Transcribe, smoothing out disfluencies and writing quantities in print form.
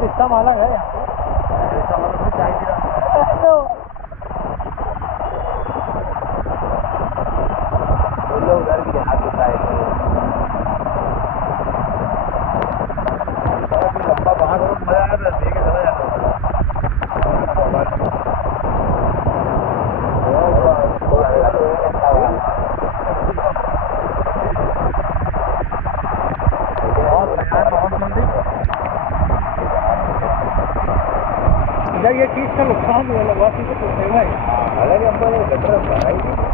रिश्ता माला है यहाँ पे रिश्ता माला में चाय गिरा लोग घर के हाथ उठाए लंबा बाहर बहुत मजा आया था देखे चला जाता ये चीज का नुकसान हुआ लगा भाई अलग